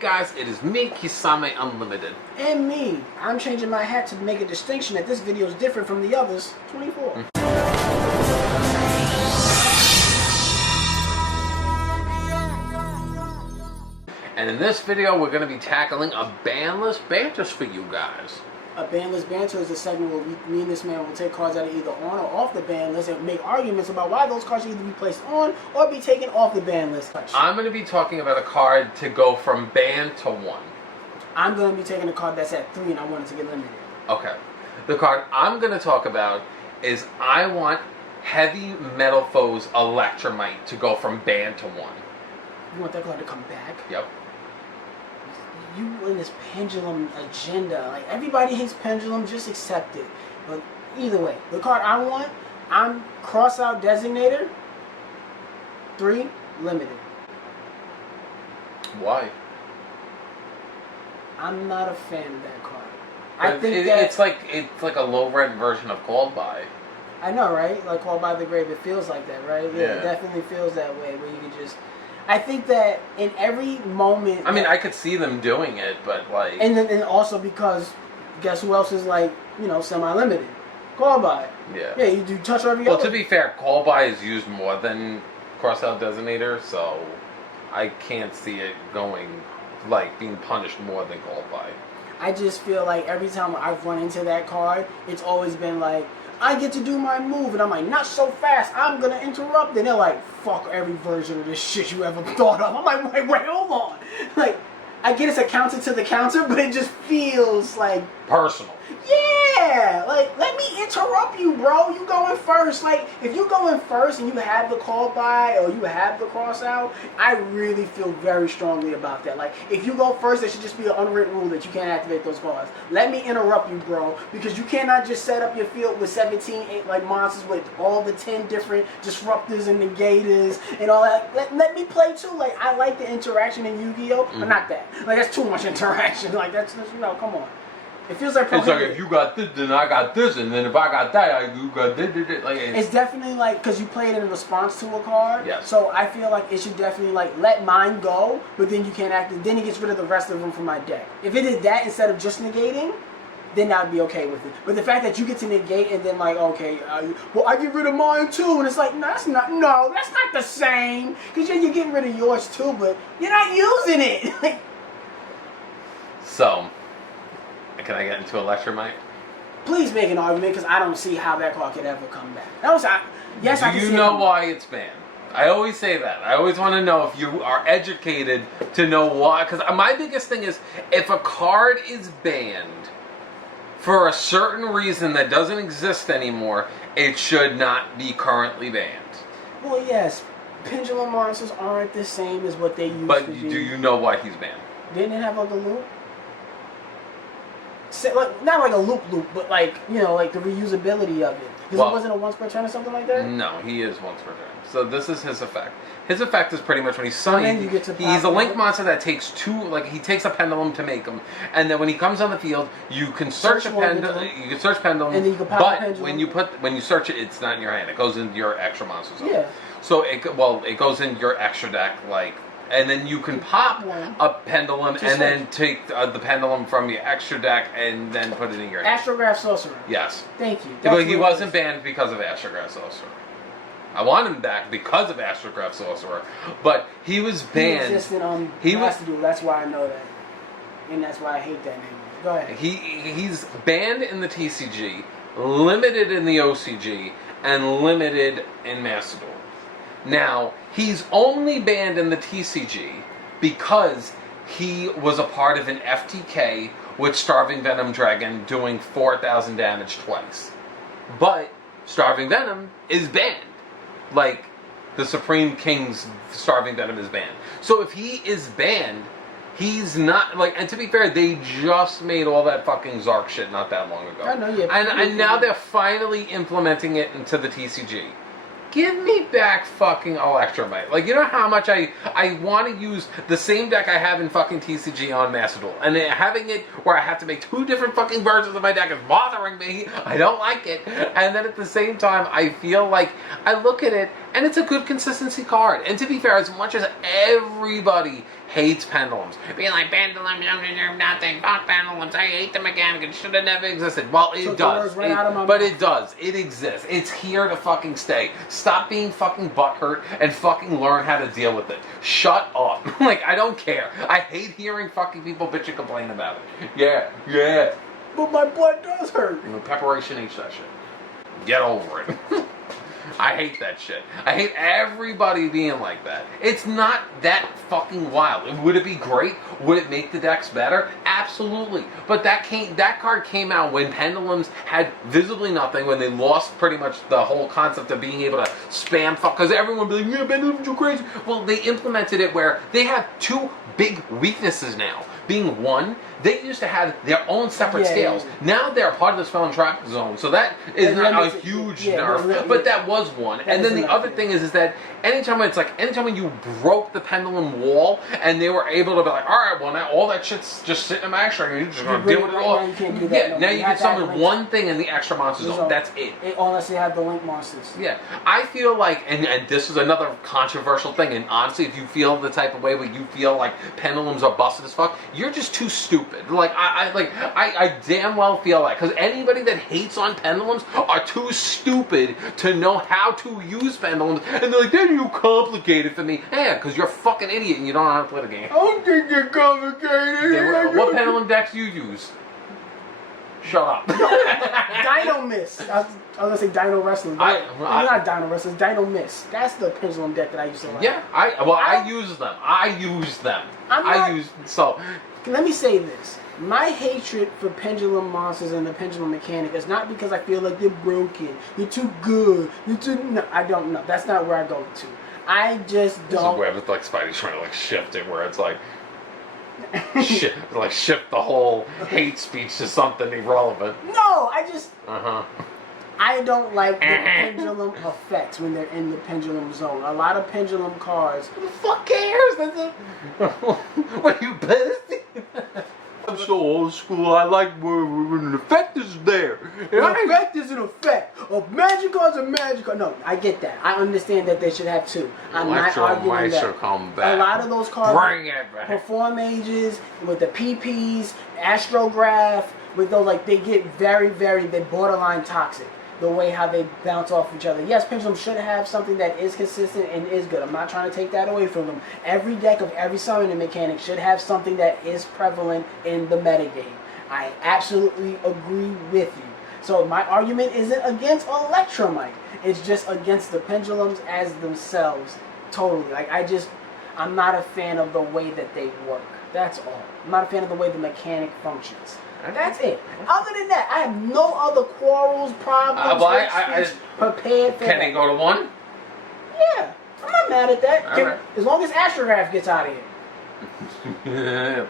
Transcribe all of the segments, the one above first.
guys, it is me, Kisame Unlimited. And me. I'm changing my hat to make a distinction that this video is different from the others. 24. And in this video, we're going to be tackling a banlist Banters for you guys. A banlist banter is a segment where me and this man will take cards that are either on or off the ban list and make arguments about why those cards should either be placed on or be taken off the ban list. I'm going to be talking about a card to go from ban to 1. I'm going to be taking a card that's at 3 and I want it to get limited. Okay. The card I'm going to talk about is I want Heavymetalfoes Electrumite to go from ban to 1. You want that card to come back? Yep. You in this pendulum agenda. Like, everybody hates pendulum, just accept it. But either way, the card I want, I'm Crossout Designator, 3, limited. Why? I'm not a fan of that card. It's like a low rent version of Called By. I know, right? Like Called by the Grave, it feels like that, right? Yeah, it definitely feels that way, where you can just... I think that in every moment... I mean, I could see them doing it, but like... And also because, guess who else is like, you know, semi-limited? Called By. Yeah. Yeah, you do touch every Well, other. to be fair, Called By is used more than Crossout Designator, so I can't see it going, like, being punished more than Called By. I just feel like every time I've run into that card, it's always been like, I get to do my move, and I'm like, not so fast, I'm gonna interrupt. And they're like, fuck every version of this shit you ever thought of. I'm like, wait, hold on. Like, I get it's a counter to the counter, but it just feels like... personal. Yeah! Like, let me interrupt you, bro. You going first. Like, if you going first and you have the Call By or you have the Cross Out, I really feel very strongly about that. Like, if you go first, there should just be an unwritten rule that you can't activate those cards. Let me interrupt you, bro, because you cannot just set up your field with 17 like monsters with all the 10 different disruptors and negators and all that. Let me play too. Like, I like the interaction in Yu-Gi-Oh, but not that. Like, that's too much interaction. Like, that's you know, come on. It feels like prohibited. It's like, if you got this, then I got this, and then if I got that, you got this. Like, it's definitely like, because you played in response to a card. Yes. So I feel like it should definitely like let mine go, but then you can't act it. Then it gets rid of the rest of them from my deck. If it did that instead of just negating, then I'd be okay with it. But the fact that you get to negate and then like, okay, well, I get rid of mine too, and it's like, no, that's not the same. Because you're getting rid of yours too, but you're not using it. So, can I get into Electrumite? Please make an argument, because I don't see how that card could ever come back. Yes, I can see it. Do you know why it's banned? I always say that. I always want to know if you are educated to know why. Because my biggest thing is, if a card is banned for a certain reason that doesn't exist anymore, it should not be currently banned. Well, yes, pendulum monsters aren't the same as what they used to be. But do you know why he's banned? Didn't it have like a loop? Like, not like a loop, but like, you know, like the reusability of it. Because it wasn't a once per turn or something like that? No, he is once per turn. So this is his effect. His effect is pretty much when he's summoned, he's a link monster that takes he takes a pendulum to make him. And then when he comes on the field, you can search a pendulum. You can search pendulum, and then you can pop a pendulum. When you search it, it's not in your hand. It goes into your extra monster zone. Yeah. So it goes in your extra deck, like. And then you can pop a pendulum and then take the pendulum from your extra deck and then put it in your hand. Astrograph Sorcerer. Yes. Thank you. But he wasn't banned because of Astrograph Sorcerer. I want him back because of Astrograph Sorcerer, but he was banned. He existed on Duel. That's why I know that, and that's why I hate that name. Go ahead. He's banned in the TCG, limited in the OCG, and limited in Master Duel. Now, he's only banned in the TCG because he was a part of an FTK with Starving Venom Dragon doing 4,000 damage twice. But Starving Venom is banned. Like, the Supreme King's Starving Venom is banned. So if he is banned, he's not, like, and to be fair, they just made all that fucking Zark shit not that long ago. I know, yeah. And now they're finally implementing it into the TCG. Give me back fucking Electrumite. Like, you know how much I want to use the same deck I have in fucking TCG on Master Duel. And then having it where I have to make 2 different fucking versions of my deck is bothering me. I don't like it. And then at the same time, I feel like, I look at it And it's a good consistency card. And to be fair, as much as everybody hates pendulums, being like, pendulums don't deserve nothing, fuck pendulums, I hate the mechanic, it should have never existed. Well, it does. But it does. It exists. It's here to fucking stay. Stop being fucking butthurt and fucking learn how to deal with it. Shut up. Like, I don't care. I hate hearing fucking people bitch and complain about it. Yeah. But my butt does hurt. Preparation eats that shit. Get over it. I hate that shit. I hate everybody being like that. It's not that fucking wild. Would it be great? Would it make the decks better? Absolutely. But that card came out when pendulums had visibly nothing, when they lost pretty much the whole concept of being able to spam fuck, because everyone would be like, yeah, pendulums are crazy. Well, they implemented it where they have two big weaknesses now. Being one, they used to have their own separate scales. Yeah. Now they're part of the spell and trap zone, so that is not a huge nerf. But that was one. And then the other thing is that anytime when you broke the pendulum wall, and they were able to be like, all right, well now all that shit's just sitting in my extra, and you're just gonna deal with it all. Now you can summon one thing in the extra monster zone. That's it. Unless they have the link monsters. Yeah, I feel like, and this is another controversial thing. And honestly, if you feel the type of way where you feel like pendulums are busted as fuck, you're just too stupid. Like I damn well feel that, because anybody that hates on pendulums are too stupid to know how to use pendulums, and they're like, then you complicate it for me. Yeah, because you're a fucking idiot and you don't know how to play the game. I don't think you're complicated. Yeah, what pendulum decks do you use? Shut up. Dino Miss. I was gonna say Dino Wrestling. Not Dino Wrestling. Dino Miss. That's the pendulum deck that I used to like. Yeah, I use them. Let me say this. My hatred for pendulum monsters and the pendulum mechanic is not because I feel like they're broken, they're too good, no, I don't know. That's not where I go to. I just don't. This is where it's like Spidey's trying to like shift it, where it's like shift the whole hate speech to something irrelevant. No, I don't like the pendulum effects when they're in the pendulum zone. A lot of pendulum cards. Who the fuck cares? What, you pissed? I'm so old school. I like when an effect is there. An effect is an effect. A magic card's a magic card. No, I get that. I understand that they should have two. I'm not arguing that. Come back. A lot of those cards bring it back. Perform ages with the PPs, Astrograph, with those, like, they get they're borderline toxic. The way how they bounce off each other. Yes, pendulum should have something that is consistent and is good. I'm not trying to take that away from them. Every deck of every summoning mechanic should have something that is prevalent in the metagame. I absolutely agree with you. So my argument isn't against Electrumite. It's just against the pendulums as themselves. Totally. I'm not a fan of the way that they work. That's all. I'm not a fan of the way the mechanic functions. That's it. Other than that, I have no other quarrels, problems, prepared for Can they go to one? Yeah. I'm not mad at that. Right. As long as Astrograph gets out of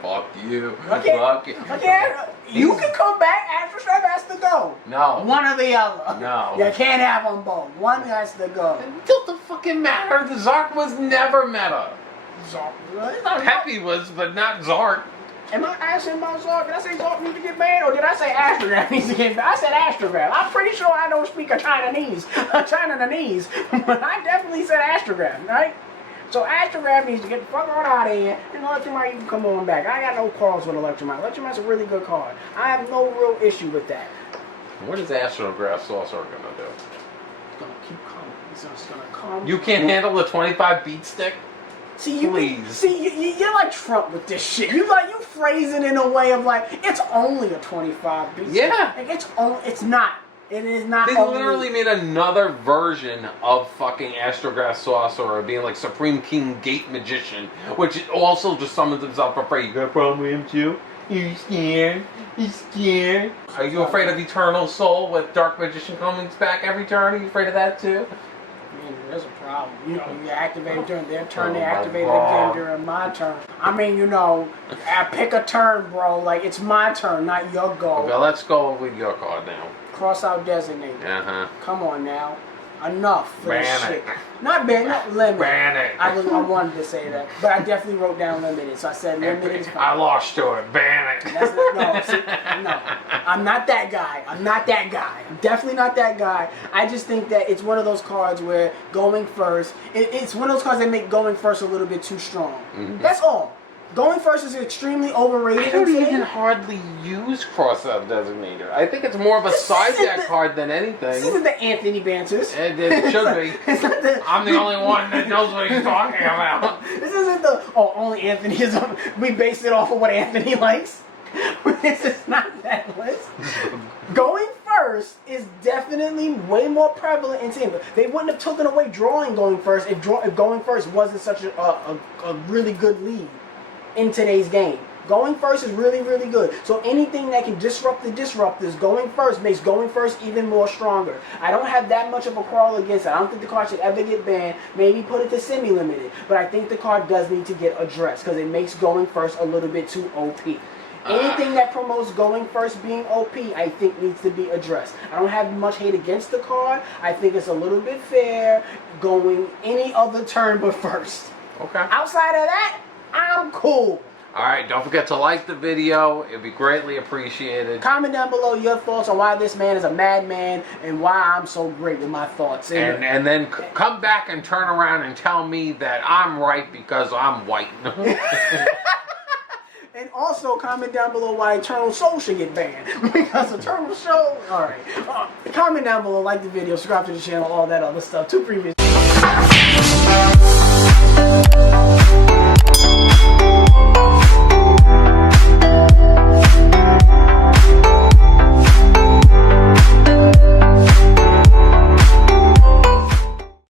Fuck here. you. Okay. Fuck you. Okay. You can come back. Astrograph has to go. No. One or the other. No. You can't have them both. One has to go. It doesn't fucking matter. The Zark was never meta. Zark. Peppy was, but not Zark. Am I asking about Zark? Did I say Zark needs to get banned, or did I say Astrograph needs to get banned? I said Astrograph. I'm pretty sure I don't speak a Chinese, but I definitely said Astrograph, right? So Astrograph needs to get the fuck out of here, and Electrumite, you can come on back. I got no quarrels with Electrumite. Electrumite's a really good card. I have no real issue with that. What is Astrograph Sorcerer gonna do? It's gonna keep coming. It's just gonna come. You can't handle the 25 beat stick? Please. You're like Trump with this shit. You phrasing in a way of like, it's only a 25 beat. Yeah. Like, it's not. It is not. They literally made another version of fucking Astrograph Sorcerer being like Supreme King Gate Magician, which also just summons himself for free. You got a problem with him too? You scared? You scared? Are you afraid of Eternal Soul with Dark Magician coming back every turn? Are you afraid of that too? There's a problem. You activate during their turn, they activate again during my turn. I pick a turn, bro. Like, it's my turn, not your go. Okay, let's go with your card now. Crossout Designator. Uh-huh. Come on now. enough for this Ban shit. it. Not ban, not limited. Ban it. I wanted to say that, but I definitely wrote down limited. So I said limited is fine. I lost to it. Ban it. No, I'm not that guy. I'm definitely not that guy. I just think that it's one of those cards where going first, it's one of those cards that make going first a little bit too strong. Mm-hmm. That's all. Going first is extremely overrated. I don't even hardly use Crossout Designator. I think it's more of a side deck card than anything. This isn't the Anthony Banters. It should be. I'm the only one that knows what he's talking about. This isn't only Anthony is. We based it off of what Anthony likes. This is not that list. Going first is definitely way more prevalent in team. They wouldn't have taken away drawing going first if going first wasn't such a really good lead in today's game. Going first is really, really good. So anything that can disrupt the disruptors, going first makes going first even more stronger. I don't have that much of a quarrel against it. I don't think the card should ever get banned. Maybe put it to semi-limited. But I think the card does need to get addressed because it makes going first a little bit too OP. Anything that promotes going first being OP, I think needs to be addressed. I don't have much hate against the card. I think it's a little bit fair going any other turn but first. Okay. Outside of that, I'm cool. Alright, don't forget to like the video. It'd be greatly appreciated. Comment down below your thoughts on why this man is a madman and why I'm so great with my thoughts. And then come back and turn around and tell me that I'm right because I'm white. And also comment down below why Eternal Soul should get banned. Because Eternal Soul... Alright. Comment down below, like the video, subscribe to the channel, all that other stuff. 2 previous...